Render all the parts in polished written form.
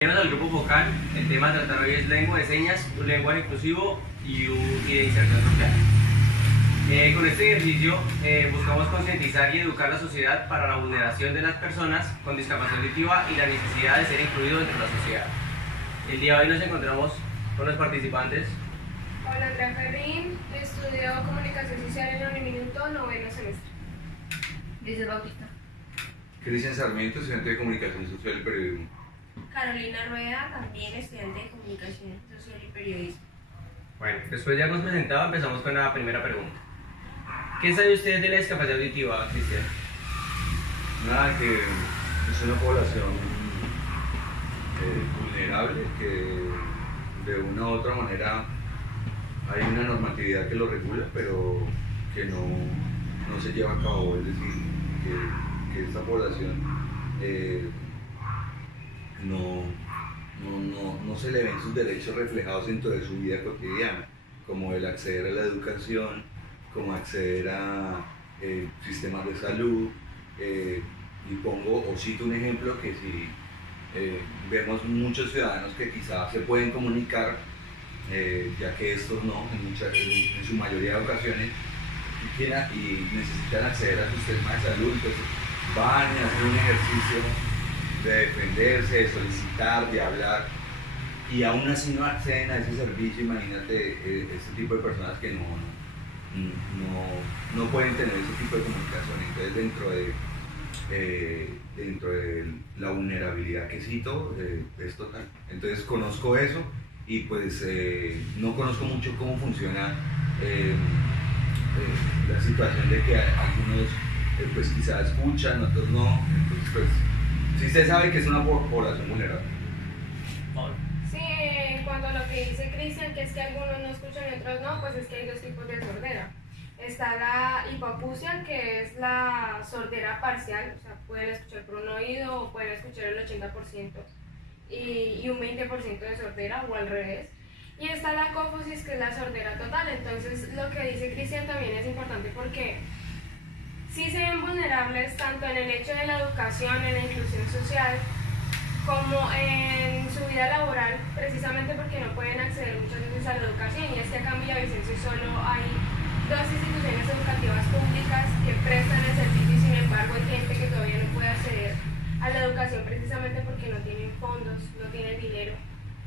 Bienvenidos al grupo focal. El tema a tratar hoy es lengua de señas, un lenguaje inclusivo y de inserción social. Con este ejercicio buscamos concientizar y educar a la sociedad para la vulneración de las personas con discapacidad auditiva y la necesidad de ser incluidos dentro de la sociedad. El día de hoy nos encontramos con los participantes. Hola, Andrea Ferrín, estudio Comunicación Social en el Minuto, 9º semestre. Dice Bautista. Cristian Sarmiento, estudiante de Comunicación Social y Periodismo. Carolina Rueda, también estudiante de Comunicación Social y Periodismo. Bueno, después de habernos presentado, empezamos con la primera pregunta. ¿Qué saben ustedes de la discapacidad auditiva, Cristian? Nada, que es una población vulnerable, que de una u otra manera hay una normatividad que lo regula, pero que no se lleva a cabo. Es decir, que esta población no se le ven sus derechos reflejados dentro de su vida cotidiana, como el acceder a la educación, como acceder a sistemas de salud, y pongo o cito un ejemplo que si vemos muchos ciudadanos que quizás se pueden comunicar, ya que estos no, en su mayoría de ocasiones, y necesitan acceder a su sistema de salud, entonces van y hacen un ejercicio de defenderse, de solicitar, de hablar, y aún así no acceden a ese servicio. Imagínate este tipo de personas que no pueden tener ese tipo de comunicación. Entonces dentro de la vulnerabilidad que cito, es total. Entonces conozco eso y pues no conozco mucho cómo funciona la situación de que algunos pues quizás escuchan, otros no. Entonces pues sí se sabe que es una población vulnerable. Sí, en cuanto a lo que dice Cristian, que es que algunos no escuchan y otros no, pues es que hay dos tipos de sordera. Está la hipoacusia, que es la sordera parcial, o sea, pueden escuchar por un oído o pueden escuchar el 80% y un 20% de sordera, o al revés. Y está la acofosis, que es la sordera total. Entonces, lo que dice Cristian también es importante porque sí se ven vulnerables tanto en el hecho de la educación, en la inclusión social, como en su vida laboral, precisamente porque no pueden acceder muchas veces a la educación. Y es que acá en Villavicencio solo hay dos instituciones educativas públicas que prestan el servicio, y sin embargo hay gente que todavía no puede acceder a la educación precisamente porque no tienen fondos, no tienen dinero.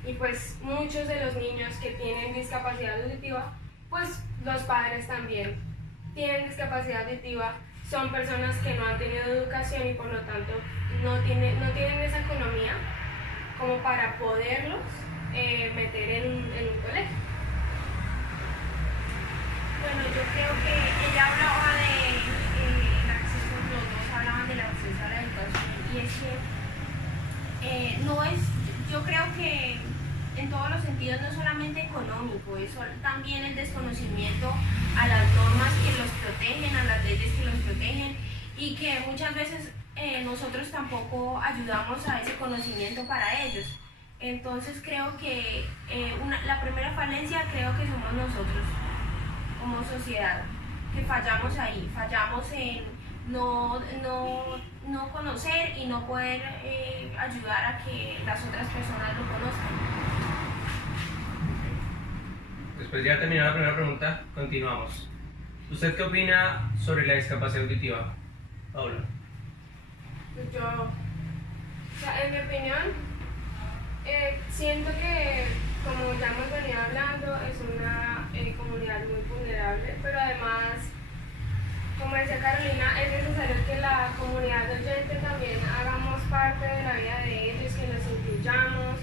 Y pues muchos de los niños que tienen discapacidad auditiva, pues los padres también tienen discapacidad auditiva, son personas que no han tenido educación y por lo tanto no tienen esa economía como para poderlos meter en un colegio. Bueno, yo creo que ella hablaba del acceso, los dos hablaban del acceso a la educación, y es que yo creo que en todos los sentidos, no solamente económico, es también el desconocimiento a las normas que los protegen, a las leyes que los protegen, y que muchas veces nosotros tampoco ayudamos a ese conocimiento para ellos. Entonces creo que la primera falencia creo que somos nosotros como sociedad, que fallamos ahí, fallamos en no conocer y no poder ayudar a que las otras personas lo conozcan. Después de ya terminar la primera pregunta, continuamos. ¿Usted qué opina sobre la discapacidad auditiva, Paula? Pues yo, o sea, en mi opinión, siento que, como ya hemos venido hablando, es una comunidad muy vulnerable, pero además, como decía Carolina, es necesario que la comunidad oyente también hagamos parte de la vida de ellos, que los incluyamos,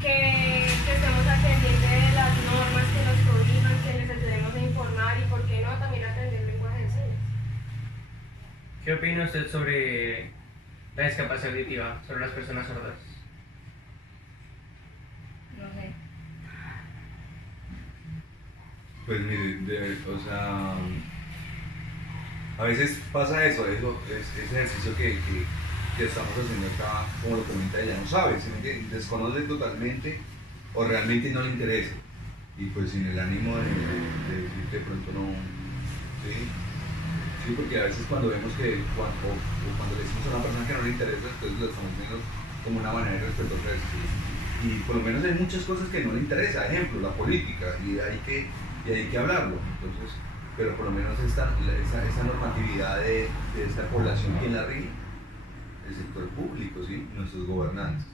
que estemos al pendiente de las normas que nos prohíban, que les ayudemos a informar y, por qué no, también aprender lenguaje de señas. ¿Qué opina usted sobre la discapacidad auditiva, sobre las personas sordas? No sé. Pues mire, o sea, a veces pasa eso, ese ejercicio que estamos haciendo acá, como lo comenta ella, no sabe, ¿sí me entiende? Desconoce totalmente o realmente no le interesa, y pues sin el ánimo de decir de pronto no, ¿sí? Porque a veces cuando vemos que, cuando le decimos a una persona que no le interesa, entonces lo estamos viendo como una manera respetuosa de existir. Y por lo menos hay muchas cosas que no le interesa, ejemplo, la política, y hay que hablarlo. Entonces, pero por lo menos esa normatividad de esta población, ¿quién la rige? El sector público, ¿sí? Nuestros gobernantes.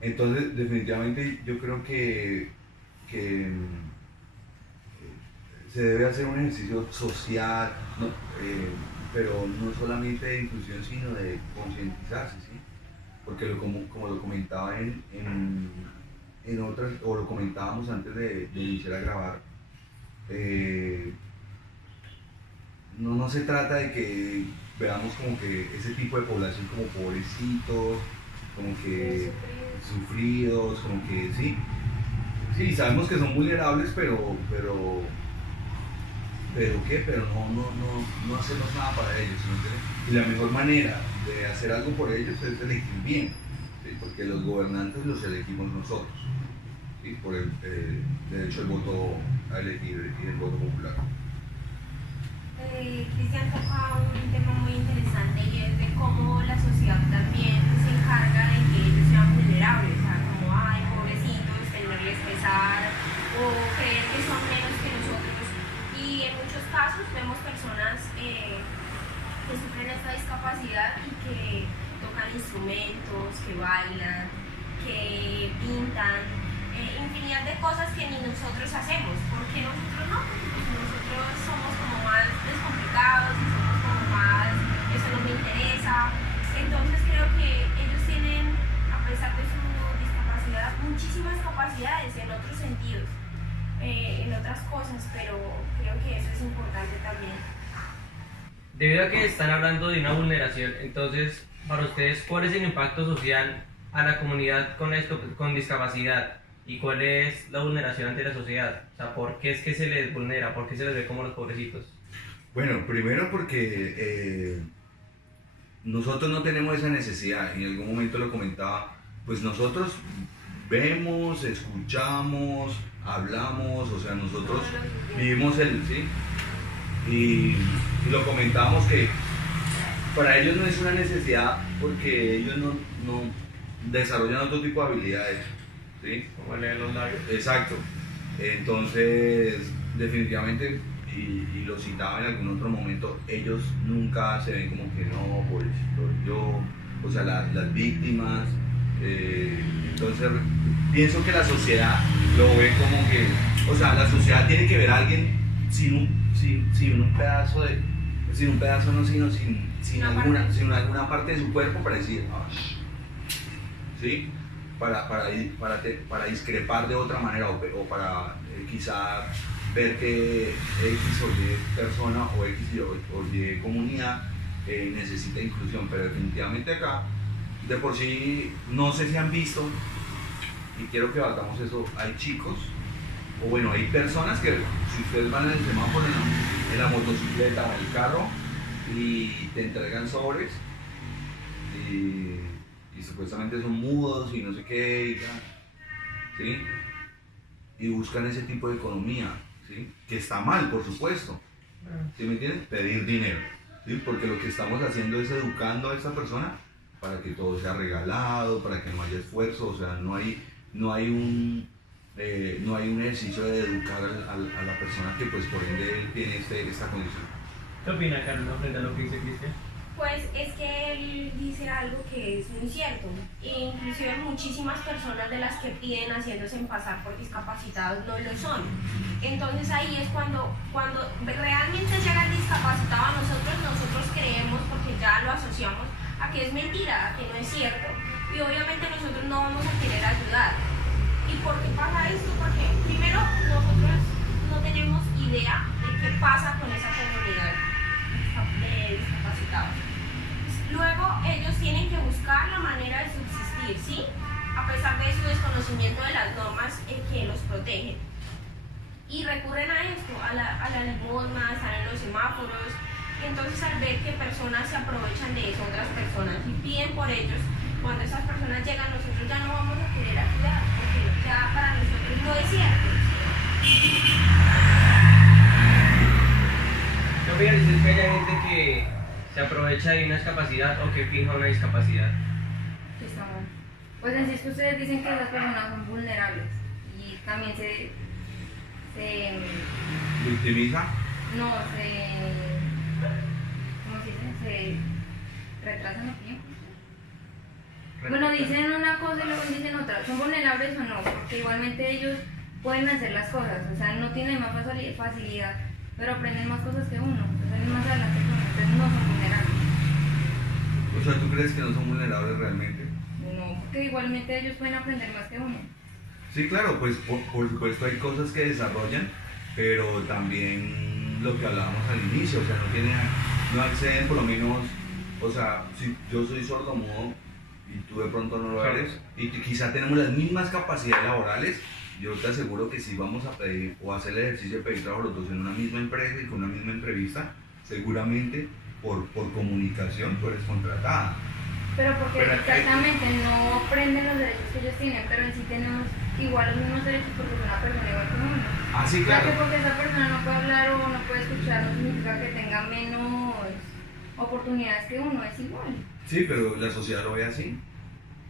Entonces, definitivamente yo creo que se debe hacer un ejercicio social, ¿no? Pero no solamente de inclusión, sino de concientizarse, ¿sí? Porque como lo comentaba en otras, o lo comentábamos antes de iniciar a grabar, no se trata de que veamos como que ese tipo de población como pobrecitos, como que sufridos, como que sí, sabemos que son vulnerables, pero no hacemos nada para ellos, ¿no? Y la mejor manera de hacer algo por ellos es elegir bien, ¿sí? Porque los gobernantes los elegimos nosotros, ¿sí? Por el derecho al voto a elegir y el voto popular. Cristian toca un tema muy interesante y es de cómo la sociedad también se encarga de que ellos sean vulnerables, o sea, como, ay, pobrecitos, tenerles pesar o creer que son menos que nosotros. Y en muchos casos vemos personas que sufren esta discapacidad y que tocan instrumentos, que bailan, que pintan, infinidad de cosas que ni nosotros hacemos. ¿Por qué nosotros no? Porque nosotros somos como más descomplicados y somos como más, eso no me interesa. Entonces creo que ellos tienen, a pesar de su discapacidad, muchísimas capacidades en otros sentidos, en otras cosas, pero creo que eso es importante también. Debido a que están hablando de una vulneración, entonces, para ustedes, ¿cuál es el impacto social a la comunidad con discapacidad? ¿Y cuál es la vulneración ante la sociedad? O sea, ¿por qué es que se les vulnera? ¿Por qué se les ve como los pobrecitos? Bueno, primero porque nosotros no tenemos esa necesidad. En algún momento lo comentaba, pues nosotros vemos, escuchamos, hablamos, o sea, nosotros vivimos ¿sí? Y lo comentábamos que para ellos no es una necesidad porque ellos no desarrollan otro tipo de habilidades, ¿sí? Como leer los labios. Exacto. Entonces, definitivamente, y lo citaba en algún otro momento, ellos nunca se ven como que no, pobrecito yo, o sea, las víctimas. Entonces, pienso que la sociedad lo ve como que, o sea, la sociedad tiene que ver a alguien sin un pedazo sin alguna parte de su cuerpo para decir, ¿sí? Para discrepar de otra manera o para quizá ver que X o Y persona o X o Y comunidad necesita inclusión, pero definitivamente acá, de por sí, no sé si han visto, y quiero que batamos eso, hay chicos, o bueno, hay personas que si ustedes van en el semáforo, en la motocicleta o en el carro, y te entregan sobres, y supuestamente son mudos y no sé qué, ¿sí? Y buscan ese tipo de economía, ¿sí? Que está mal, por supuesto, ¿sí me entiendes? Pedir dinero, ¿sí? Porque lo que estamos haciendo es educando a esta persona para que todo sea regalado, para que no haya esfuerzo, o sea, no hay un ejercicio de educar a la persona que pues por ende tiene esta condición. ¿Qué opina Carlos frente a lo que dice Cristian? Pues es que él dice algo que es muy cierto, inclusive muchísimas personas de las que piden haciéndose pasar por discapacitados no lo son. Entonces ahí es cuando realmente llega el discapacitado a nosotros creemos, porque ya lo asociamos a que es mentira, a que no es cierto, y obviamente nosotros no vamos a querer ayudar. ¿Y por qué pasa esto? Porque primero nosotros no tenemos idea de qué pasa con esa comunidad de discapacitados. Luego ellos tienen que buscar la manera de subsistir, ¿sí? A pesar de su desconocimiento de las normas que los protegen. Y recurren a esto, a la limosna, están en los semáforos. Entonces al ver que personas se aprovechan de eso, otras personas, y piden por ellos, cuando esas personas llegan, nosotros ya no vamos a querer ayudar, porque ya para nosotros no es cierto. ¿Qué opinas? ¿Es que haya gente que se aprovecha de una discapacidad o que finja una discapacidad? Que está mal. Pues en sí es que ustedes dicen que esas personas son vulnerables y también se ¿Victimiza? no, ¿cómo se dice? Se retrasan los tiempos. Bueno, dicen una cosa y luego dicen otra. ¿Son vulnerables o no? Porque igualmente ellos pueden hacer las cosas, o sea, no tienen más facilidad, pero aprenden más cosas que uno, o sea, más adelante que uno, entonces no son vulnerables. O sea, ¿tú crees que no son vulnerables realmente? No, porque igualmente ellos pueden aprender más que uno. Sí, claro, pues por supuesto hay cosas que desarrollan, pero también lo que hablábamos al inicio, o sea, no acceden por lo menos, o sea, si yo soy sordomudo y tú de pronto no lo eres, y que quizá tenemos las mismas capacidades laborales, yo te aseguro que si vamos a pedir o hacer el ejercicio de pedir trabajo los dos en una misma empresa y con una misma entrevista, seguramente por comunicación tú eres contratada. Pero porque exactamente no aprenden los derechos que ellos tienen, pero en sí tenemos igual los mismos derechos porque es una persona igual que uno. Ah, sí, claro. Ya que porque esa persona no puede hablar o no puede escuchar no significa que tenga menos oportunidades que uno, es igual. Sí, pero la sociedad lo ve así.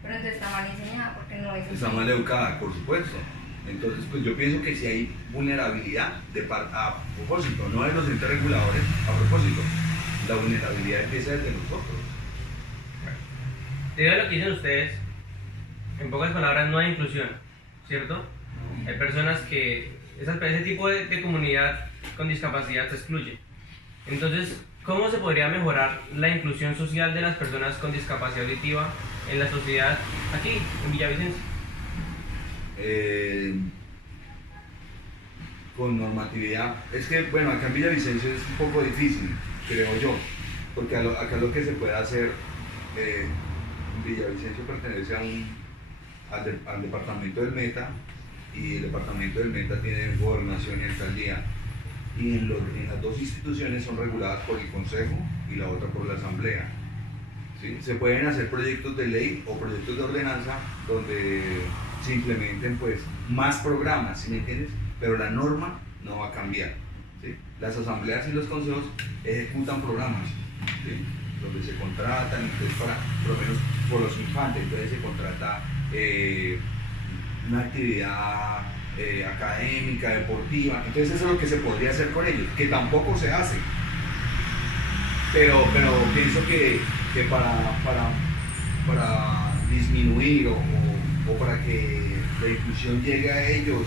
Pero entonces está mal enseñada porque no es así. Está mal educada, por supuesto. Entonces, pues yo pienso que si hay vulnerabilidad a propósito, no de los entes reguladores, a propósito, la vulnerabilidad empieza desde nosotros. Debido a lo que dicen ustedes, en pocas palabras no hay inclusión, ¿cierto? Hay personas que ese tipo de comunidad con discapacidad se excluye. Entonces, ¿cómo se podría mejorar la inclusión social de las personas con discapacidad auditiva en la sociedad aquí, en Villavicencio? Con normatividad. Es que, bueno, acá en Villavicencio es un poco difícil, creo yo, porque acá lo que se puede hacer, Villavicencio pertenece al departamento del Meta, y el departamento del Meta tiene gobernación y alcaldía, y en las dos instituciones son reguladas por el Consejo y la otra por la Asamblea. ¿Sí? Se pueden hacer proyectos de ley o proyectos de ordenanza donde se implementen pues más programas, ¿sí me entiendes? Pero la norma no va a cambiar, ¿sí? Las asambleas y los consejos ejecutan programas, ¿sí? Donde se contratan, entonces por lo menos por los infantes, entonces se contrata una actividad académica, deportiva, entonces eso es lo que se podría hacer con ellos, que tampoco se hace, pero pienso que para disminuir o para que la inclusión llegue a ellos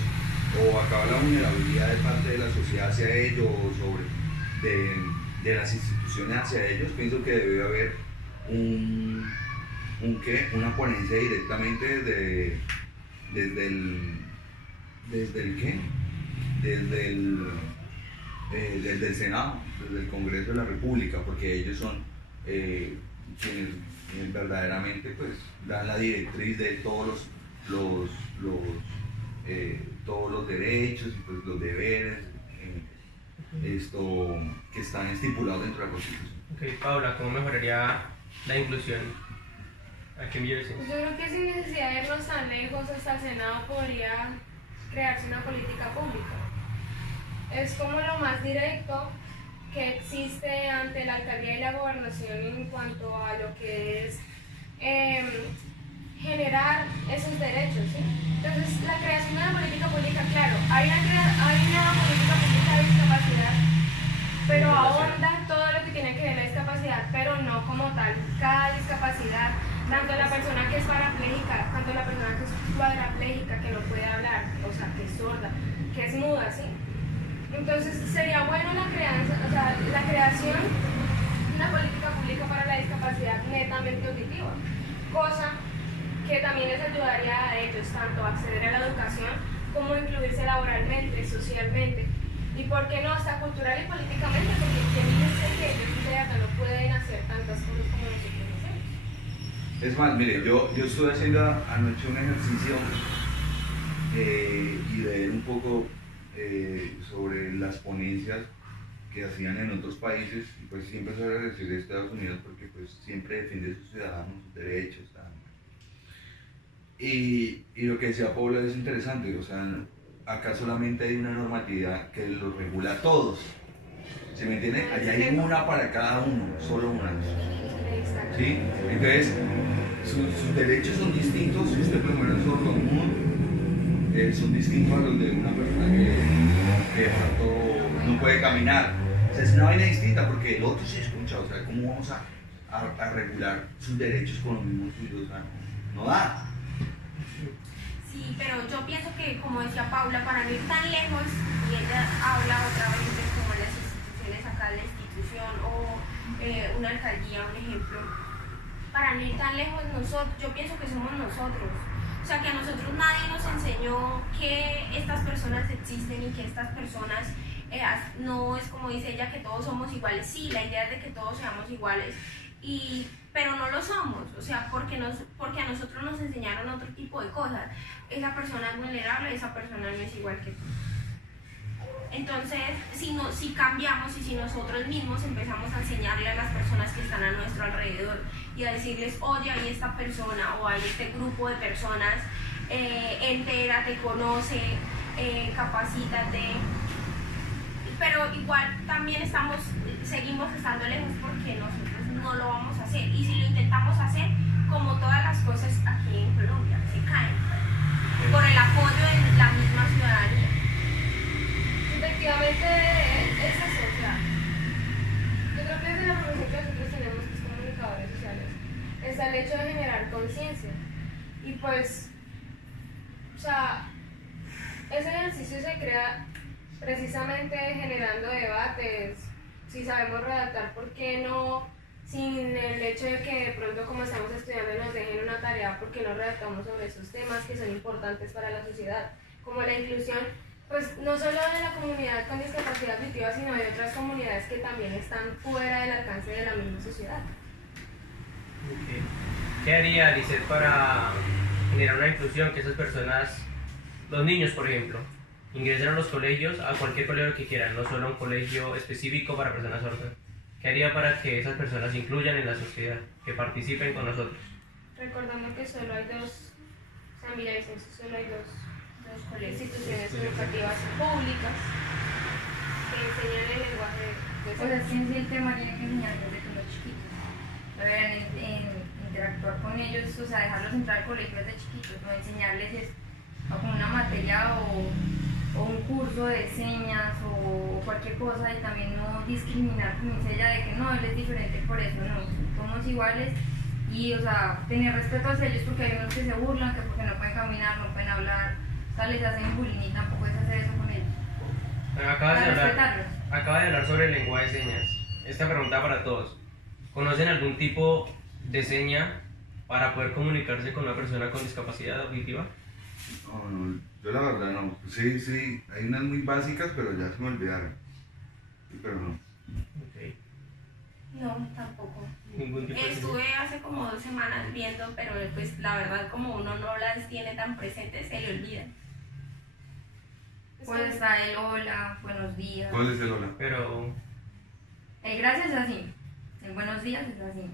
o acabar la vulnerabilidad de parte de la sociedad hacia ellos o de las instituciones hacia ellos, pienso que debe haber una ponencia directamente desde el Senado, desde el Congreso de la República, porque ellos son quienes verdaderamente pues dan la directriz de todos todos los derechos y pues los deberes que están estipulados dentro de la Constitución. Ok, Paula, ¿cómo mejoraría la inclusión aquí en Villavicencio? Yo creo que sin necesidad de irnos tan lejos, hasta el Senado podría crearse una política pública. Es como lo más directo que existe ante la alcaldía y la gobernación en cuanto a lo que es generar esos derechos, ¿sí? Entonces, la creación de una política pública, claro, hay una política pública de discapacidad, pero ahonda todo lo que tiene que ver la discapacidad, pero no como tal. Cada discapacidad, tanto la persona que es parapléjica, tanto la persona que es cuadrapléjica, que no puede hablar, o sea, que es sorda, que es muda, ¿sí? Entonces, sería bueno la creación de una política pública para la discapacidad netamente auditiva, cosa que también les ayudaría a ellos tanto a acceder a la educación como a incluirse laboralmente, socialmente y por qué no hasta cultural y políticamente, porque quien dice que ellos de verdad no pueden hacer tantas cosas como nosotros hacemos. Es más, mire, yo estuve haciendo anoche un ejercicio y leer un poco sobre las ponencias que hacían en otros países, y pues siempre se habla de Estados Unidos porque pues siempre defiende a sus ciudadanos, sus derechos. Y lo que decía Paula es interesante, o sea, acá solamente hay una normatividad que los regula a todos, ¿se me entiende? Allá hay una para cada uno, solo una, ¿sí? Entonces, sus derechos son distintos, si usted por ejemplo es sordomudo, son distintos a los de una persona que de pronto no puede caminar. O sea, es una vaina distinta porque el otro se escucha, o sea, ¿cómo vamos a regular sus derechos con los mismos suyos? O sea, no da. Sí, pero yo pienso que, como decía Paula, para no ir tan lejos, y ella habla otra vez de como las instituciones acá, la institución o una alcaldía, un ejemplo, para no ir tan lejos, yo pienso que somos nosotros. O sea, que a nosotros nadie nos enseñó que estas personas existen y que estas personas no es como dice ella que todos somos iguales. Sí, la idea es de que todos seamos iguales, pero no lo somos. O sea, porque a nosotros nos enseñaron otro tipo de cosas. Esa persona es vulnerable, esa persona no es igual que tú. Entonces, si cambiamos y si nosotros mismos empezamos a enseñarle a las personas que están a nuestro alrededor y a decirles, oye, hay esta persona o hay este grupo de personas, entérate, conoce, capacítate, pero igual también seguimos estando lejos porque nosotros no lo vamos a hacer, y si lo intentamos hacer, como todas las cosas aquí en Colombia, se caen por el apoyo de la misma ciudadanía. Efectivamente es eso, o sea, yo creo que desde la profesión que nosotros tenemos, que es comunicadores sociales, está el hecho de generar conciencia. Y pues, o sea, ese ejercicio se crea precisamente generando debates. Si sabemos redactar, ¿por qué no? Sin el hecho de que de pronto, como estamos estudiando, nos dejen una tarea, ¿por qué no redactamos sobre esos temas que son importantes para la sociedad? Como la inclusión, pues no solo de la comunidad con discapacidad auditiva, sino de otras comunidades que también están fuera del alcance de la misma sociedad. Okay. ¿Qué haría Lisette para generar una inclusión, que esas personas, los niños por ejemplo, ingresen a los colegios, a cualquier colegio que quieran, no solo a un colegio específico para personas sordas? ¿Qué haría para que esas personas se incluyan en la sociedad, que participen con nosotros? Recordando que solo hay dos, o sea, mira, solo hay dos instituciones educativas públicas que enseñan el lenguaje de señas. O sea, sí, el tema tiene que enseñar desde que los chiquitos. Interactuar con ellos, o sea, dejarlos entrar al colegio desde chiquitos, no enseñarles como una materia o un curso de señas o cualquier cosa, y también no discriminar, como dice ella, de que no, él es diferente por eso, no, somos iguales, y o sea, tener respeto hacia ellos, porque hay unos que se burlan, que porque no pueden caminar, no pueden hablar, o sea, les hacen bullying, y tampoco es hacer eso con ellos. Acaba de hablar sobre el lenguaje de señas. Esta pregunta para todos. ¿Conocen algún tipo de seña para poder comunicarse con una persona con discapacidad auditiva? No, yo la verdad no. Sí, hay unas muy básicas, pero ya se me olvidaron. Sí, pero no. Okay. No, tampoco. ¿Ningún tipo de Estuve hace como 2 semanas viendo, pero pues la verdad, como uno no las tiene tan presentes, se le olvida. Pues está el hola, buenos días. ¿Cuál es el hola? Pero... el gracias es así, el buenos días es así.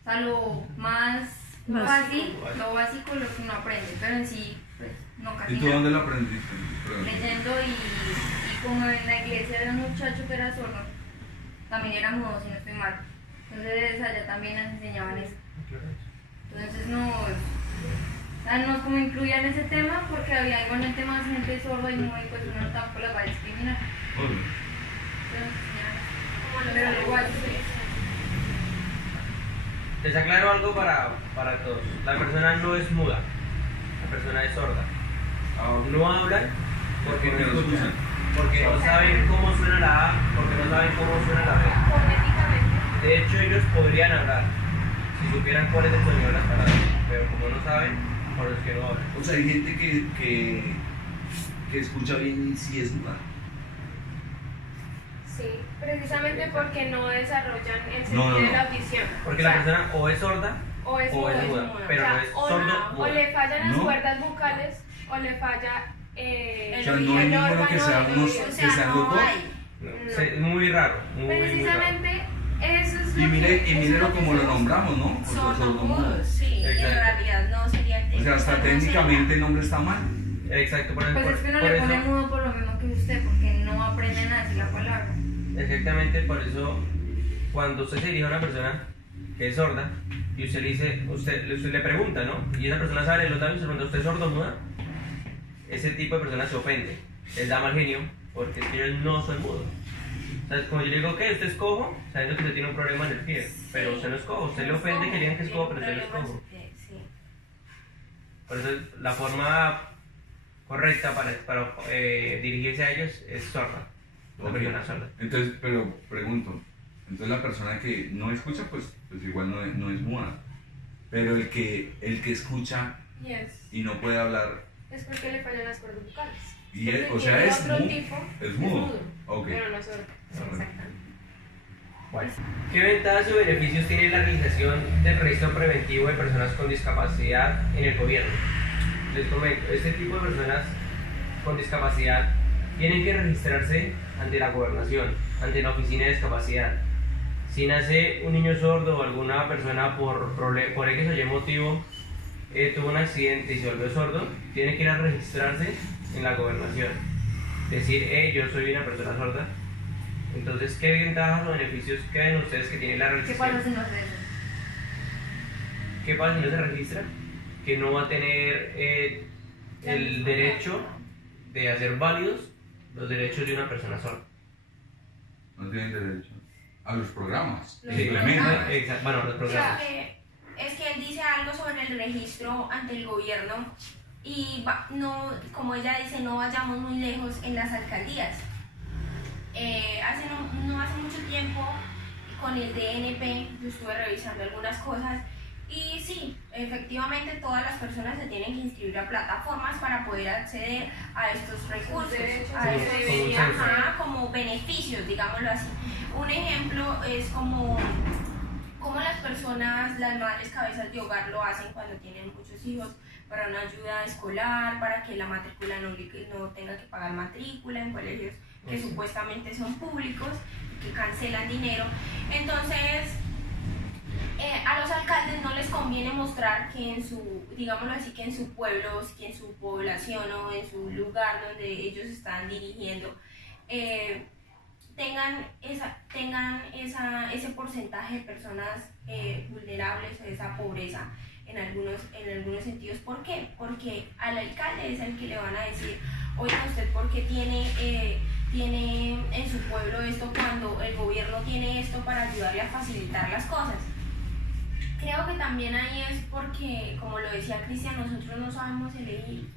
O sea, lo más fácil, lo básico, lo que uno aprende, pero en sí, pues, no casi. ¿Y tú dónde lo aprendiste? Leyendo, y como en la iglesia había un muchacho que era sordo, también era mudo, si no estoy mal. Entonces allá también nos enseñaban eso. Entonces nos como incluían ese tema, porque había igualmente más gente sorda y muda, y pues uno tampoco las va a discriminar. Pero igual, Les aclaro algo para todos. La persona no es muda, la persona es sorda. No hablan porque no escuchan, porque no saben cómo suena la A, porque no saben cómo suena la B. Fonéticamente. De hecho, ellos podrían hablar si supieran cuál es el sonido de las palabras, pero como no saben, por eso es que no hablan. O sea, hay gente que escucha bien y sí es muda. Sí, precisamente porque no desarrollan el sentido de la audición. Porque la persona o es sorda o es muda, pero no es sordo. O le fallan las cuerdas vocales, o le falla o sea, no hay ninguno que sean los dos. Es muy raro. Precisamente eso es y mírelo como lo nombramos, ¿no? Sordomudos, sí, en realidad no sería el tema. O sea, hasta técnicamente el nombre está mal. Exacto, pues es que no le pone mudo por lo mismo que usted, porque no aprenden a decir la palabra. Exactamente, por eso cuando usted se dirige a una persona que es sorda, y usted le dice, usted le pregunta, ¿no? Y esa persona sabe los labios y se pregunta, ¿usted es sordo muda? Ese tipo de personas se ofende, les da mal genio, porque es que yo no soy mudo. O sea, como yo le digo, ¿qué? ¿Usted es cojo? Sabiendo que usted tiene un problema en el pie, pero usted no es cojo, usted le ofende que digan que es cojo, pero usted no es cojo. Por eso la forma correcta para dirigirse a ellos es sorda, una persona sorda. Entonces, pero pregunto, entonces la persona que no escucha, pues igual no es muda, pero el que escucha y no puede hablar, es porque le fallan las cuerdas vocales. y Porque o sea, tiene es otro mudo, tipo, es mudo. Okay. pero no es sordo. Exactamente. ¿Qué ventajas o beneficios tiene la realización del registro preventivo de personas con discapacidad en el gobierno? Les comento, este tipo de personas con discapacidad tienen que registrarse ante la gobernación, ante la oficina de discapacidad. Si nace un niño sordo o alguna persona por X o Y motivo tuvo un accidente y se volvió sordo, tiene que ir a registrarse en la gobernación. Decir, yo soy una persona sorda. Entonces, ¿qué ventajas o beneficios creen ustedes que tiene la registración? ¿Qué pasa si no se hace? ¿Qué pasa si no se registra? Que no va a tener el derecho de hacer válidos los derechos de una persona sorda. No tienen derecho a los programas. Simplemente, exacto, bueno, los programas. O sea, es que él dice algo sobre el registro ante el gobierno y no, como ella dice, no vayamos muy lejos en las alcaldías. No hace mucho tiempo con el DNP yo estuve revisando algunas cosas y sí, efectivamente todas las personas se tienen que inscribir a plataformas para poder acceder a estos recursos, a estos, como beneficios, digámoslo así. Un ejemplo es como las personas, las madres cabezas de hogar lo hacen cuando tienen muchos hijos para una ayuda escolar, para que la matrícula no tenga que pagar matrícula en colegios que supuestamente son públicos, que cancelan dinero. Entonces, a los alcaldes no les conviene mostrar que en su, digámoslo así, que en su pueblo, que en su población o en su lugar donde ellos están dirigiendo, tengan ese porcentaje de personas vulnerables o esa pobreza en algunos sentidos. ¿Por qué? Porque al alcalde es el que le van a decir, oiga, usted por qué tiene en su pueblo esto cuando el gobierno tiene esto para ayudarle a facilitar las cosas. Creo que también ahí es porque, como lo decía Cristian, nosotros no sabemos elegir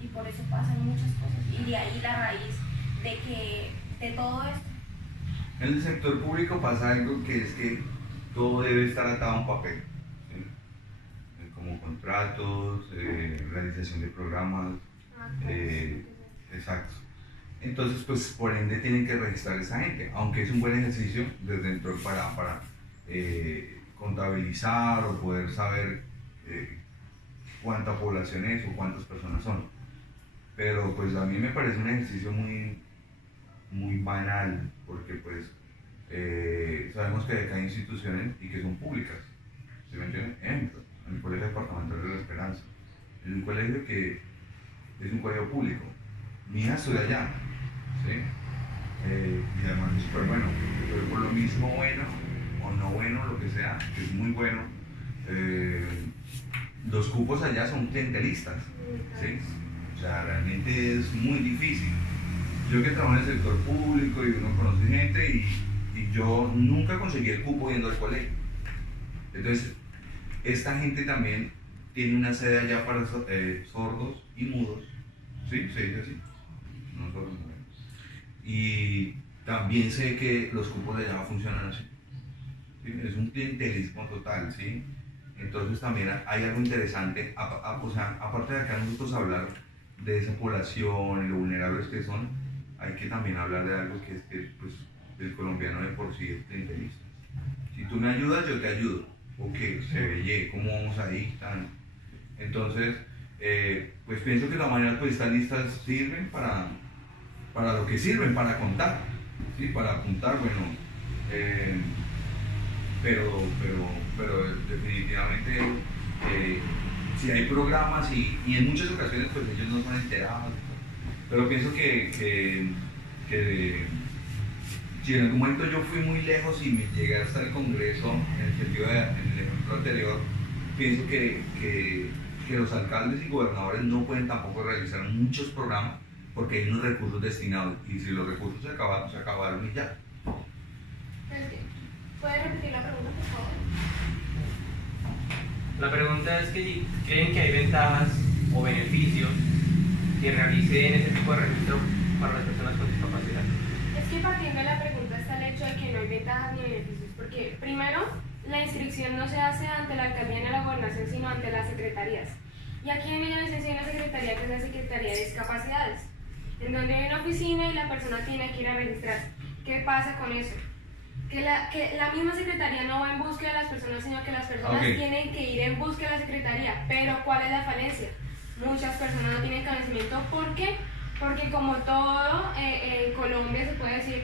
y por eso pasan muchas cosas y de ahí la raíz de todo esto. En el sector público pasa algo que es que todo debe estar atado a un papel, ¿sí? Como contratos, realización de programas, exacto. Entonces, pues por ende tienen que registrar a esa gente, aunque es un buen ejercicio desde dentro para contabilizar o poder saber cuánta población es o cuántas personas son. Pero pues a mí me parece un ejercicio muy banal, porque pues sabemos que hay instituciones y que son públicas, ¿sí me entienden? Ejemplo, en el Colegio Departamental de la Esperanza, es un colegio que es un colegio público. Mi hija estudia allá, ¿sí? Y además es súper bueno, pero por lo mismo bueno o no bueno, lo que sea, que es muy bueno, los cupos allá son clientelistas, ¿sí? O sea, realmente es muy difícil. Yo que trabajo en el sector público y uno conoce gente y yo nunca conseguí el cupo yendo al colegio. Entonces, esta gente también tiene una sede allá para sordos y mudos, ¿sí? Se dice así, no sordos mudos. Y también sé que los cupos de allá funcionan así, ¿sí? Es un clientelismo total, ¿sí? Entonces también hay algo interesante, o sea, aparte de acá nosotros hablar de esa población y lo vulnerables que son, hay que también hablar de algo que es que pues, el colombiano de por sí es clientelista. Si tú me ayudas, yo te ayudo. Ok, se ve, ¿cómo vamos ahí? Entonces, pues pienso que la mayoría pues estas listas sirven para lo que sirven, para contar, ¿sí? Para apuntar, bueno, pero definitivamente si hay programas y en muchas ocasiones pues ellos no son enterados, pero pienso que si en algún momento yo fui muy lejos y me llegué hasta el Congreso, en el sentido en el ejemplo anterior, pienso que los alcaldes y gobernadores no pueden tampoco realizar muchos programas porque hay unos recursos destinados y si los recursos se acabaron y ya. ¿Puede repetir la pregunta, por favor? La pregunta es que si creen que hay ventajas o beneficios que realicen ese tipo de registro para las personas con discapacidad. Es que partiendo de la pregunta está el hecho de que no hay ventajas ni beneficios, porque primero, la inscripción no se hace ante la alcaldía ni a la gobernación, sino ante las secretarías. Y aquí en Villavicencio hay una secretaría que es la Secretaría de Discapacidades, en donde hay una oficina y la persona tiene que ir a registrarse. ¿Qué pasa con eso? Que la misma secretaría no va en búsqueda de las personas, sino que las personas tienen que ir en búsqueda de la secretaría. Pero ¿cuál es la falencia? Muchas personas no tienen conocimiento. ¿Por qué? Porque como todo en Colombia se puede decir,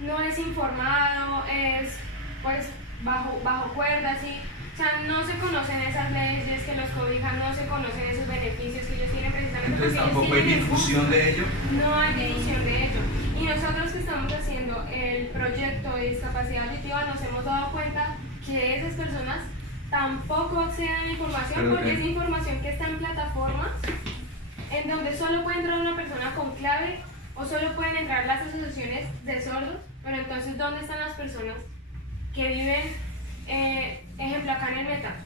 no es informado, es pues bajo cuerda, ¿sí? O sea, no se conocen esas leyes que los cobijan, no se conocen esos beneficios que ellos tienen precisamente. Entonces porque tampoco hay difusión de ello. No hay difusión de ello. Y nosotros que estamos haciendo el proyecto de discapacidad auditiva nos hemos dado cuenta que esas personas tampoco acceden a la información porque es información que está en plataformas en donde solo puede entrar una persona con clave o solo pueden entrar las asociaciones de sordos, pero entonces ¿dónde están las personas que viven, ejemplo acá en el Meta,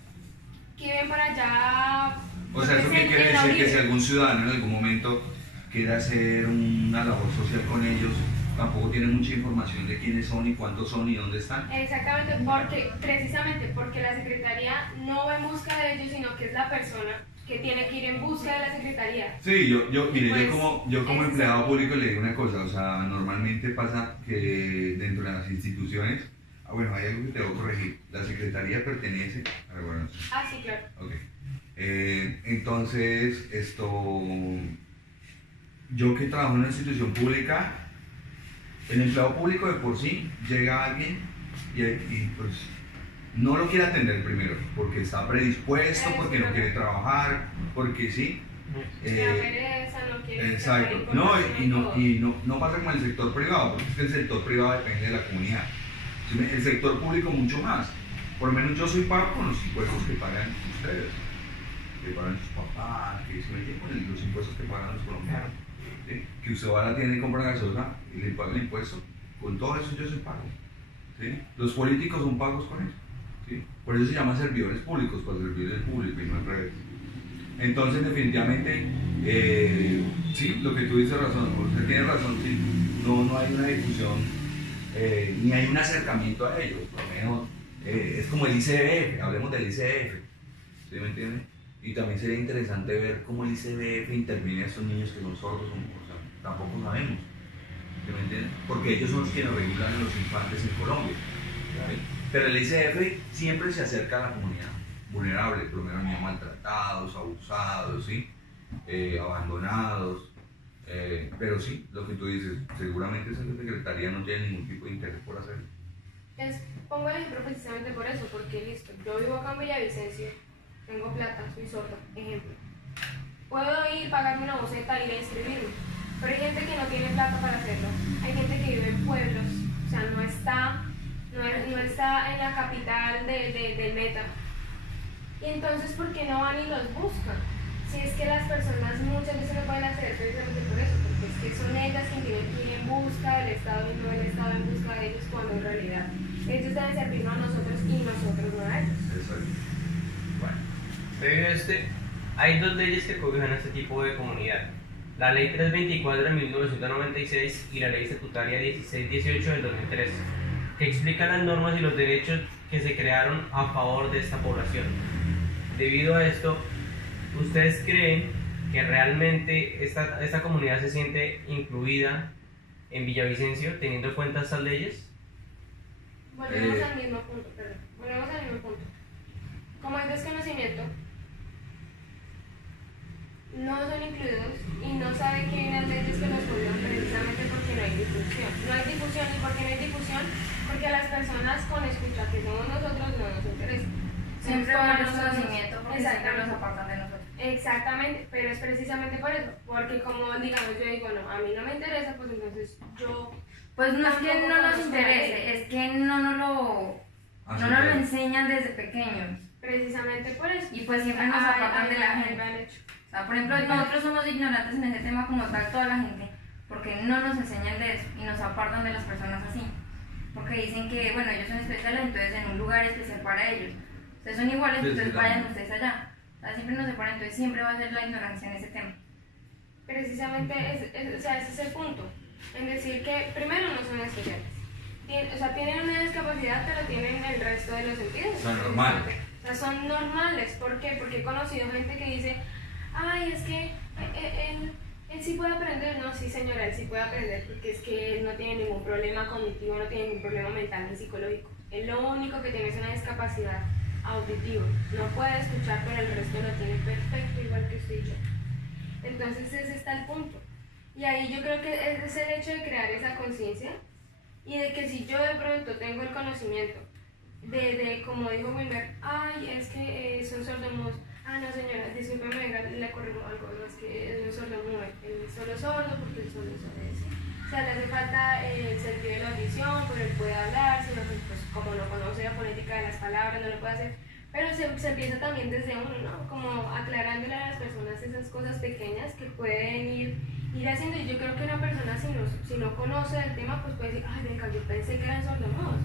que viven por allá? O sea, ¿eso qué quiere decir? Que si algún ciudadano en algún momento quiere hacer una labor social con ellos, tampoco tiene mucha información de quiénes son y cuántos son y dónde están. Exactamente, precisamente porque la secretaría no va en busca de ellos, sino que es la persona que tiene que ir en busca de la secretaría. Sí, mire, pues, yo como empleado público le digo una cosa, o sea, normalmente pasa que dentro de las instituciones, bueno, hay algo que tengo que corregir, la secretaría pertenece a la gobernación. Ah, sí, claro. Ok. Entonces, yo que trabajo en una institución pública, el empleado público de por sí llega alguien y pues no lo quiere atender primero, porque está predispuesto, porque no quiere trabajar, porque sí. Pereza, no quiere. Exacto. No pasa como en el sector privado, porque es que el sector privado depende de la comunidad. El sector público mucho más. Por lo menos yo soy pago con los impuestos que pagan ustedes, que pagan sus papás, que se meten con los impuestos que pagan los colombianos. ¿Sí? Que usted ahora tiene que comprar gasolina y le paga el impuesto, con todo eso yo soy pago. ¿Sí? Los políticos son pagos con eso. ¿Sí? Por eso se llama servidores públicos, para servir al público y no al revés. Entonces, definitivamente, sí, lo que tú dices razón, usted tiene razón, sí, no hay una difusión, ni hay un acercamiento a ellos, por lo menos es como el ICBF, hablemos del ICBF, ¿sí me entienden? Y también sería interesante ver cómo el ICBF interviene a estos niños que son sordos, o sea, tampoco sabemos, ¿sí me entienden? Porque ellos son los que nos regulan a los infantes en Colombia, ¿sí? Pero el ICBF siempre se acerca a la comunidad vulnerable, por lo menos niños maltratados, abusados, ¿sí? Abandonados, pero sí, lo que tú dices, seguramente esa secretaría no tiene ningún tipo de interés por hacerlo. Pongo el ejemplo precisamente por eso, porque listo, yo vivo acá en Villavicencio, tengo plata, soy sorda, ejemplo. Puedo ir, pagarme una boceta y ir a inscribirme, pero hay gente que no tiene plata para hacerlo, hay gente que vive en pueblos, o sea, no está en la capital del Meta. Y entonces, ¿por qué no van y los buscan? Si es que las personas muchas veces no pueden acceder precisamente por eso, porque es que son ellas quienes tienen que ir en busca del Estado y no el Estado en busca de ellos, cuando en realidad ellos deben servirnos a nosotros y nosotros no a ellos. Exacto. Bueno. Debido a hay dos leyes que cobijan a este tipo de comunidad. La Ley 324 de 1996 y la Ley Estatutaria 1618 del 2003, que explican las normas y los derechos que se crearon a favor de esta población. Debido a esto, ¿ustedes creen que realmente esta comunidad se siente incluida en Villavicencio teniendo en cuenta estas leyes? Volvemos al mismo punto. Como hay desconocimiento, no son incluidos y no saben que hay unas leyes que nos cubren precisamente porque no hay difusión. No hay difusión, y ¿por qué no hay difusión? Porque a las personas con escucha que somos nosotros no nos interesa. Siempre van a conocimiento porque siempre los apartan de nosotros. Exactamente, pero es precisamente por eso, porque como digamos yo digo, no, a mí no me interesa, pues entonces yo Pues no es que tampoco no nos conozco a nadie. interese, es que no nos lo enseñan desde pequeños. Precisamente por eso. Y pues siempre nos apartan de la gente. lo han hecho. O sea, por ejemplo, nosotros somos ignorantes en ese tema como tal, toda la gente, porque no nos enseñan de eso y nos apartan de las personas así. Porque dicen que, bueno, ellos son especiales, entonces en un lugar especial para ellos. Ustedes son iguales, Sí, entonces sí, vayan ustedes allá. O sea, siempre nos separan, entonces siempre va a ser la ignorancia en ese tema. Precisamente o sea, ese es el punto. En decir que primero no son especiales. O sea, tienen una discapacidad, pero tienen el resto de los sentidos. Son normales. O sea, son normales. ¿Por qué? Porque he conocido gente que dice, ay, es que él sí puede aprender. No, sí señora, él sí puede aprender porque es que él no tiene ningún problema cognitivo, no tiene ningún problema mental ni psicológico. Él lo único que tiene es una discapacidad auditiva. No puede escuchar, pero el resto lo tiene perfecto, igual que usted y yo. Entonces ese está el punto. Y ahí yo creo que ese es el hecho de crear esa conciencia y de que si yo de pronto tengo el conocimiento de como dijo Wilmer, ay, es que son sordomudos. Ah, no señora, discúlpeme, venga, le corrijo algo, no, es que es un sordomudo, él es solo sordo porque él solo sabe decir. O sea, le hace falta el sentido de la audición, pero él puede hablar, sino que pues, como no conoce la fonética de las palabras, no lo puede hacer. Pero se empieza también desde uno, ¿no? Como aclarándole a las personas esas cosas pequeñas que pueden ir haciendo. Y yo creo que una persona si no conoce el tema, pues puede decir, ay, venga, yo pensé que eran sordomudos.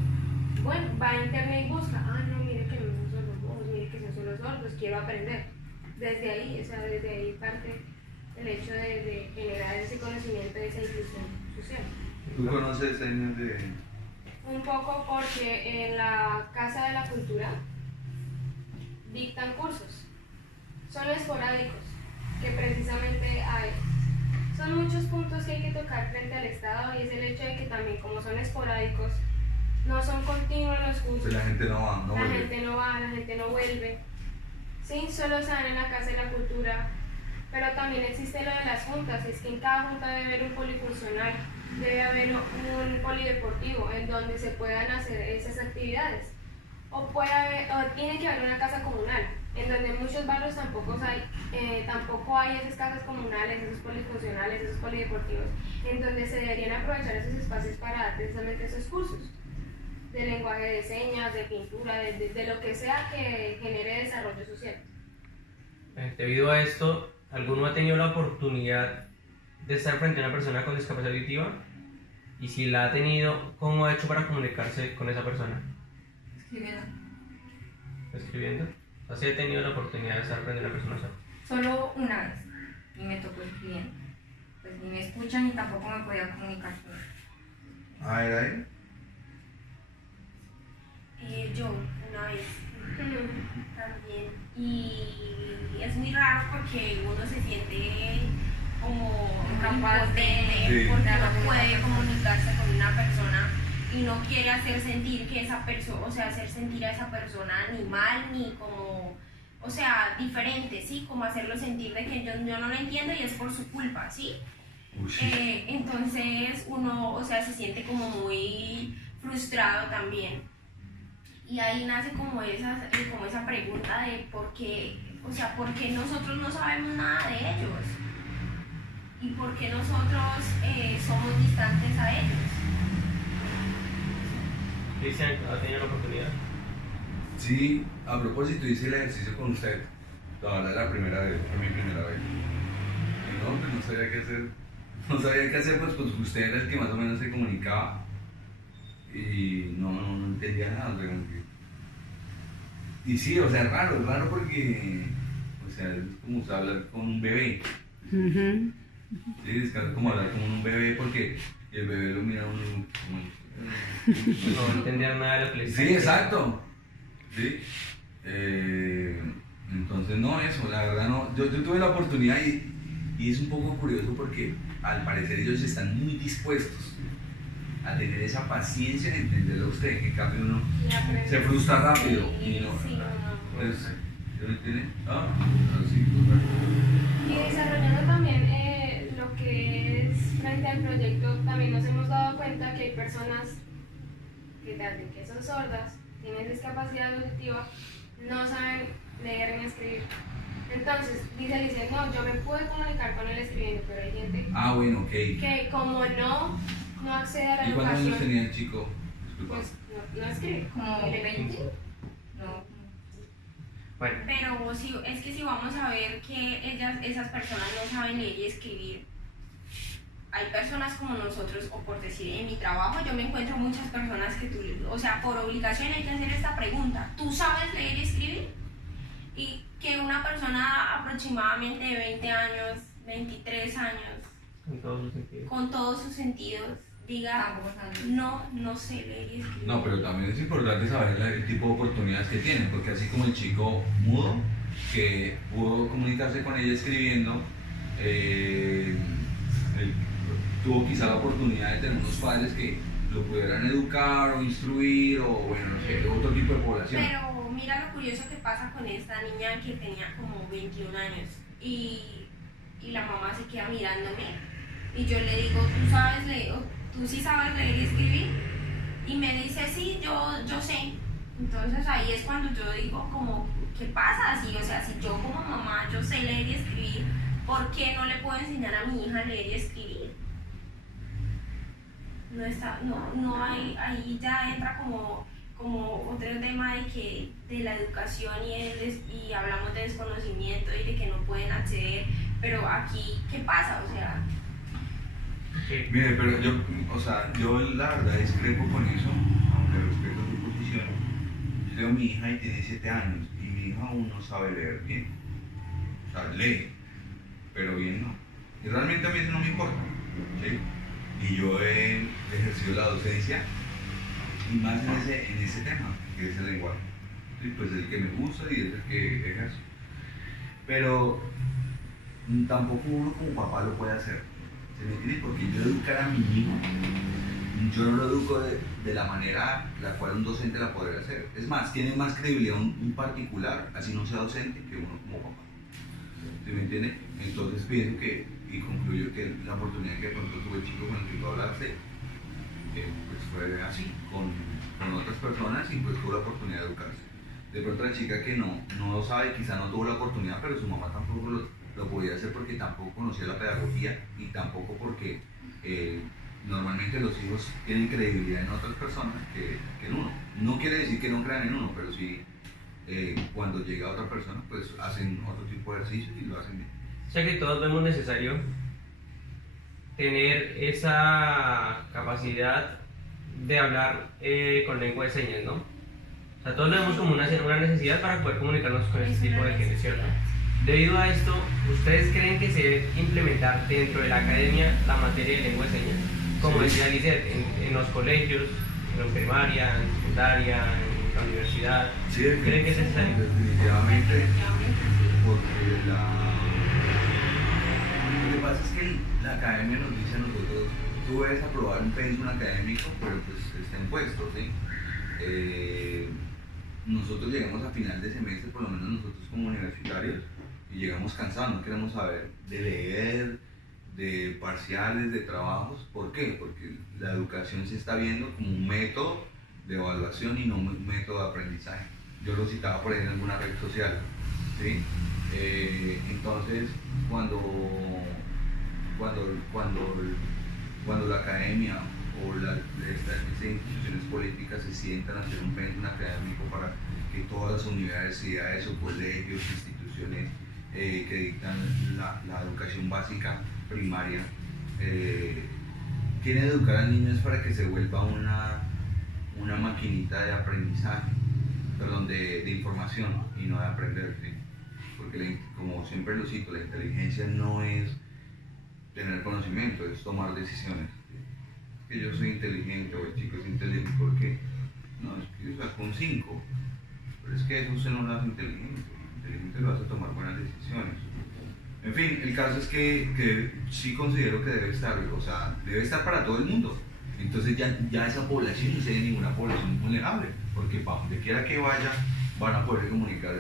Bueno, va a internet y busca, ah, no, mire que no son sordomudos, mire que son solo sordos, quiero aprender. Desde ahí, o sea, desde ahí parte el hecho de generar ese conocimiento, esa inclusión social. ¿Tú conoces señas de...? Un poco porque en la Casa de la Cultura dictan cursos. Son esporádicos, que precisamente hay. Son muchos puntos que hay que tocar frente al Estado y es el hecho de que también como son esporádicos, no son continuos los cursos. Pues la gente no va, no La vuelve. gente no va, la gente no vuelve. Sí, solo se dan en la Casa de la Cultura. Pero también existe lo de las juntas, es que en cada junta debe haber un polifuncional, debe haber un polideportivo en donde se puedan hacer esas actividades. O tiene que haber una casa comunal, en donde en muchos barrios tampoco hay esas casas comunales, esos polifuncionales, esos polideportivos, en donde se deberían aprovechar esos espacios para dar precisamente esos cursos de lenguaje de señas, de pintura, de lo que sea que genere desarrollo social. Debido a esto, ¿alguno ha tenido la oportunidad de estar frente a una persona con discapacidad auditiva? Y si la ha tenido, ¿cómo ha hecho para comunicarse con esa persona? Escribiendo. ¿Escribiendo? ¿Así he tenido la oportunidad de estar frente a una persona sorda? Solo una vez. Y me tocó escribiendo. Pues ni me escuchan ni tampoco me podía comunicar con ellos. A ver, ahí. Yo, una vez, también. Y es muy raro porque uno se siente como Incapaz de- Sí. porque no puede comunicarse con una persona y no quiere hacer sentir que esa persona, o sea, hacer sentir a esa persona ni mal ni como, o sea, diferente, ¿sí? Como hacerlo sentir de que yo no lo entiendo y es por su culpa, ¿sí? Uy, sí. Entonces uno, o sea, se siente como muy frustrado también. Y ahí nace como esa pregunta de por qué, o sea, por qué nosotros no sabemos nada de ellos y por qué nosotros somos distantes a ellos. Cristian, ¿ha tenido la oportunidad? Sí, a propósito hice el ejercicio con usted. Toda la primera vez, fue mi primera vez. Y no, pues no sabía qué hacer. No sabía qué hacer, pues usted era el que más o menos se comunicaba. Y no entendía nada. O sea, como que... Y sí, o sea, es raro porque, o sea, es como usted hablar con un bebé. Sí, es como hablar con un bebé porque el bebé lo mira a uno como... No entender nada de lo que le Sí, dicen. exacto. Sí. Entonces, no, eso, la verdad no. Yo tuve la oportunidad y es un poco curioso porque al parecer ellos están muy dispuestos a tener esa paciencia de entenderlo a usted. En cambio, uno Y aprender. se frustra rápido y no. Sí, no. Pues, ¿sí me entiende? Sí, pues, Y desarrollando también lo que es frente al proyecto, también nos hemos dado cuenta que hay personas que desde que son sordas, tienen discapacidad auditiva, no saben leer ni escribir. Entonces, dicen, no, yo me pude comunicar con él escribiendo, pero hay gente bueno, ok. que como no no accede a la ¿Y cuántos años educación, tenía el chico? Disculpa. pues no escribe. Como 20. No. Bueno, Pero si, es que si vamos a ver que esas personas no saben leer y escribir, hay personas como nosotros, o por decir, en mi trabajo yo me encuentro muchas personas que tú, o sea, por obligación hay que hacer esta pregunta: ¿tú sabes leer y escribir? Y que una persona aproximadamente de 20 años, 23 años, en todos los sentidos. con todos sus sentidos, diga, Tampoco saben. no sé leer y escribir. No, pero también es importante saber el tipo de oportunidades que tienen, porque así como el chico mudo, que pudo comunicarse con ella escribiendo, él tuvo quizá la oportunidad de tener unos padres que lo pudieran educar o instruir, o bueno, no sé, otro tipo de población. Pero mira lo curioso que pasa con esta niña que tenía como 21 años y la mamá se queda mirándome y yo le digo, ¿tú sabes leer? ¿Tú sí sabes leer y escribir? Y me dice, sí, yo sé. Entonces ahí es cuando yo digo como, ¿qué pasa? Así, o sea, si yo como mamá yo sé leer y escribir, ¿por qué no le puedo enseñar a mi hija a leer y escribir? No hay, ahí ya entra como otro tema de la educación y hablamos de desconocimiento y de que no pueden acceder, pero aquí, ¿qué pasa? O sea, Mire, pero yo la verdad discrepo con eso, aunque respeto su posición. Yo tengo a mi hija y tiene 7 años, y mi hija aún no sabe leer bien. O sea, lee, pero bien no. Y realmente a mí eso no me importa, ¿sí? Y yo he ejercido la docencia, y más en ese tema, que es el lenguaje. ¿Sí? Pues el que me gusta y es el que ejerzo. Pero tampoco uno como papá lo puede hacer. ¿Se me entiende? Porque yo educar a mi hijo, yo no lo educo de la manera la cual un docente la podría hacer. Es más, tiene más credibilidad un particular, así no sea docente, que uno como papá. ¿Se me entiende? Entonces pienso que, y concluyo que la oportunidad que de pronto tuve el chico con el que tú hablaste, pues fue así, con otras personas, y pues tuvo la oportunidad de educarse. De pronto la chica que no lo sabe, quizá no tuvo la oportunidad, pero su mamá tampoco lo podía hacer porque tampoco conocía la pedagogía y tampoco porque normalmente los hijos tienen credibilidad en otras personas que en uno. No quiere decir que no crean en uno, pero sí cuando llega otra persona pues hacen otro tipo de ejercicio y lo hacen bien. O sea que todos vemos necesario tener esa capacidad de hablar con lengua de señas, ¿no? O sea, todos lo vemos como una necesidad para poder comunicarnos con este tipo de gente, ¿cierto? Debido a esto, ¿ustedes creen que se debe implementar dentro de la academia la materia de lengua de señas? Como decía Lisette, en los colegios, en la primaria, en secundaria, en la universidad. Sí, ¿Creen que es necesario? Definitivamente, porque lo que pasa es que la academia nos dice a nosotros, tú debes aprobar un pensum académico, pero pues está impuesto, ¿sí? Nosotros llegamos a final de semestre, por lo menos nosotros como universitarios, y llegamos cansados, no queremos saber de leer, de parciales, de trabajos. ¿Por qué? Porque la educación se está viendo como un método de evaluación y no un método de aprendizaje. Yo lo citaba por ahí en alguna red social, ¿sí? Entonces, cuando la academia o estas instituciones políticas se sientan a hacer un pensum académico para que todas las universidades o colegios, instituciones que dictan la educación básica primaria quieren educar al niño es para que se vuelva una maquinita de aprendizaje, perdón, de información y no de aprender, ¿sí? Porque como siempre lo cito, la inteligencia no es tener conocimiento, es tomar decisiones. Que yo soy inteligente o el chico es inteligente porque no, es que sacó un 5, pero es que eso usted no lo hace inteligente lo hace tomar buenas decisiones. En fin, el caso es que sí considero que debe estar, o sea, debe estar para todo el mundo. Entonces ya esa población no sería ninguna población vulnerable, porque para donde quiera que vaya van a poder comunicar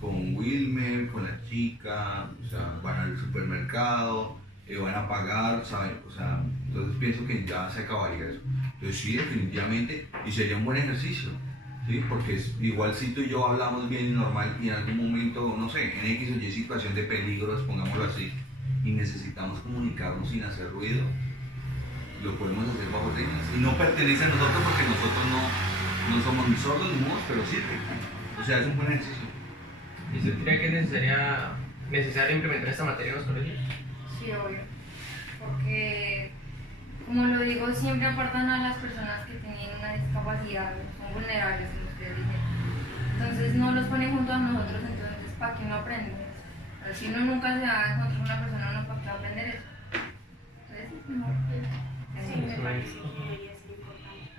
con Wilmer, con la chica, o sea, van al supermercado, van a pagar, ¿saben? O sea, entonces pienso que ya se acabaría eso. Entonces sí, definitivamente, y sería un buen ejercicio, ¿sí? Porque igual si tú y yo hablamos bien y normal y en algún momento, no sé, en X o Y situación de peligro, pongámoslo así, y necesitamos comunicarnos sin hacer ruido, lo podemos hacer bajo señas. Y no pertenece a nosotros porque nosotros no somos ni sordos ni mudos, pero sirve. O sea, es un buen ejercicio. ¿Y usted cree que es necesario implementar esta materia en los colegios? Sí, obvio. Porque, como lo digo, siempre apartan a las personas que tienen una discapacidad, son vulnerables, como ustedes dicen. Entonces no los ponen junto a nosotros, entonces ¿para qué no aprenden eso? Pero si uno nunca se va a encontrar una persona, uno ¿para qué va a aprender eso? Entonces es mejor. Sí, me parece que debería ser importante.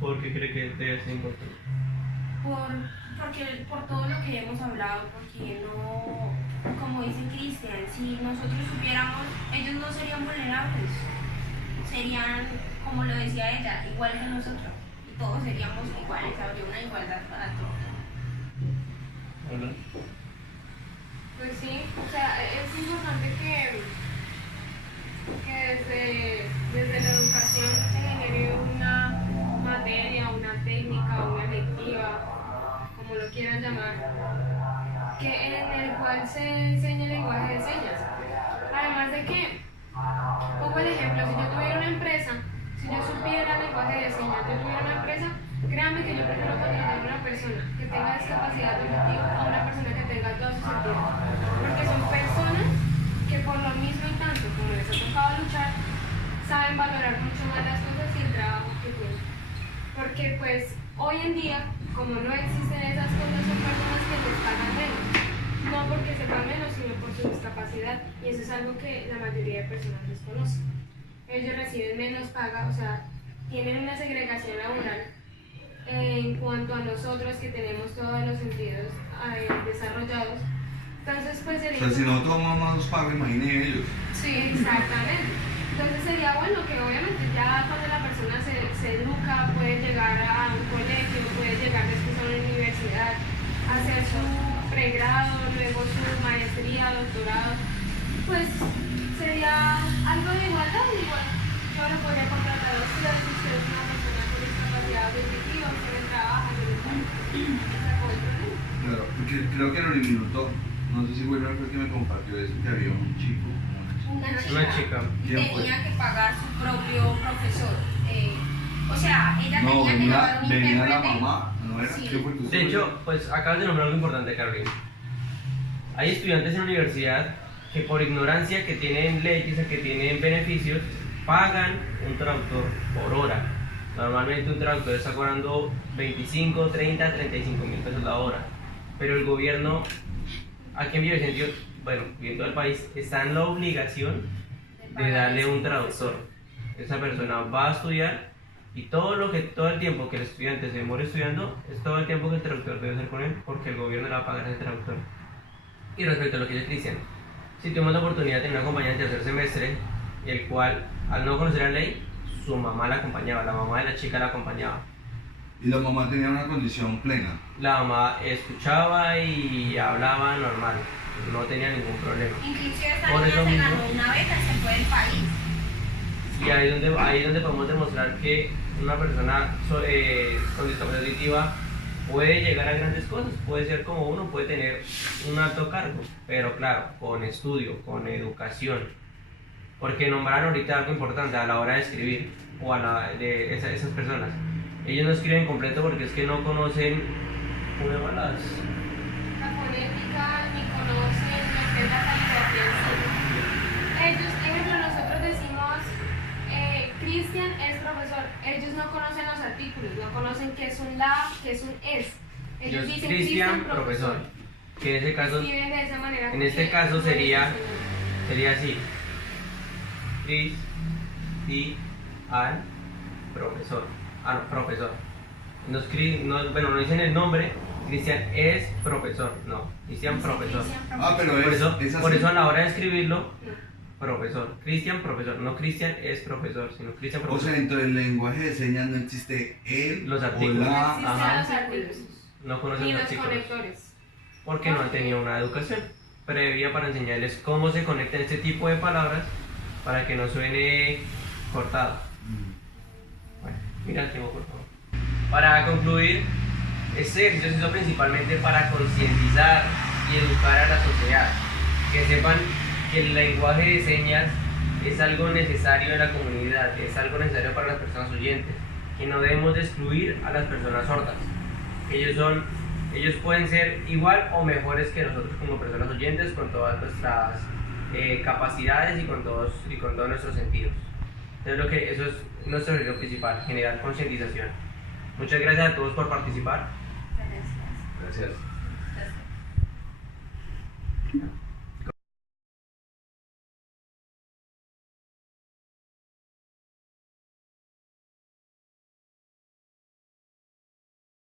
¿Por qué cree que debe ser importante? Por todo lo que hemos hablado, porque no, como dice Cristian, si nosotros supiéramos, ellos no serían vulnerables, serían, como lo decía ella, igual que nosotros, y todos seríamos iguales, habría una igualdad para todos. ¿Hola? Pues sí, o sea, es importante que desde la educación se genere una materia, una técnica, una electiva, como lo quieran llamar, en el cual se enseñe el lenguaje de señas. Además de que, pongo el ejemplo, si yo tuviera una empresa, si yo supiera el lenguaje de señas, yo tuviera una empresa, créanme que yo prefiero contratar a una persona que tenga discapacidad auditiva a una persona que tenga todos sus sentidos. Porque son personas que por lo mismo y tanto como les ha tocado luchar, saben valorar mucho más las cosas y el trabajo que tienen. Porque pues hoy en día, como no existen esas cosas, son personas que les pagan menos. No porque sepan menos, sino por su discapacidad. Y eso es algo que la mayoría de personas desconocen. Ellos reciben menos paga, o sea, tienen una segregación laboral en cuanto a nosotros que tenemos todos los sentidos desarrollados. Entonces, pues sería... O sea, si nosotros más nos pagan, imaginen ellos. Sí, exactamente. Entonces sería bueno que obviamente ya cuando la persona se educa, puede llegar a un colegio, puede llegar después a una universidad, hacer su pregrado, luego su maestría, doctorado, pues sería algo de igualdad. Igual yo lo podría contratar a usted si usted es una persona con discapacidad auditiva, usted trabaja, yo le saco el problema. Claro, porque creo que en el minuto, no sé si Wilmer fue el que me compartió eso, que había un chico. Una chica. Y tenía que pagar su propio profesor. O sea, ella No, tenía que llevar un venía la intérprete. mamá, ¿no era? Sí. ¿Qué fue que usted De hecho, dijo? pues acabas de nombrar algo importante, Carolina. Hay estudiantes en la universidad que por ignorancia, que tienen leyes, que tienen beneficios, pagan un traductor por hora. Normalmente un traductor está cobrando 25, 30, 35 mil pesos la hora. Pero el gobierno, aquí en Villavicencio, bueno, viendo el país, está en la obligación de darle un traductor. Esa persona va a estudiar y todo el tiempo que el estudiante se demore estudiando es todo el tiempo que el traductor debe hacer con él, porque el gobierno le va a pagar a ese traductor. Y respecto a lo que dice Cristian, si tuvimos la oportunidad de tener un acompañante de tercer semestre, el cual, al no conocer la ley, su mamá la acompañaba, la mamá de la chica la acompañaba. Y la mamá tenía una condición plena. La mamá escuchaba y hablaba normal, no tenía ningún problema. Inclusive esta Por niña eso se mismo. ganó una beca y se fue del país. Y ahí es donde podemos demostrar que una persona con discapacidad auditiva puede llegar a grandes cosas, puede ser como uno, puede tener un alto cargo, pero claro, con estudio, con educación. Porque nombraron ahorita algo importante a la hora de escribir, o de esas personas. Ellos no escriben completo porque es que no conocen, ¿cómo llaman La fonética, ni conocen lo que es la caligrafía en sí. Ellos, ejemplo, nosotros decimos, Cristian es profesor. Ellos no conocen los artículos, no conocen qué es un la, qué es un es. Ellos dicen Cristian, profesor. Que en ese caso, Escriben de esa manera. en este porque caso no sería es así. Cristian, profesor. No, profesor. Bueno, no dicen el nombre. Cristian es profesor. No, Cristian, profesor. Ah, pero Por es así. eso a la hora de escribirlo, profesor. Cristian, profesor. No Cristian es profesor, sino Cristian, O profesor. sea, dentro del lenguaje de señas no existe el Los o artículos. No la. existen Ajá. los artículos, No conocen ni los los artículos. conectores. Porque no han tenido una educación previa para enseñarles cómo se conectan este tipo de palabras para que no suene cortado. Bueno, mira el tiempo, por favor. Para concluir, este ejercicio se hizo principalmente para concientizar y educar a la sociedad, que sepan que el lenguaje de señas es algo necesario en la comunidad, es algo necesario para las personas oyentes, que no debemos de excluir a las personas sordas. Ellos pueden ser igual o mejores que nosotros como personas oyentes, con todas nuestras capacidades y con todos nuestros sentidos. Entonces eso es nuestro objetivo principal, generar concientización. Muchas gracias a todos por participar. Gracias. Gracias. Gracias.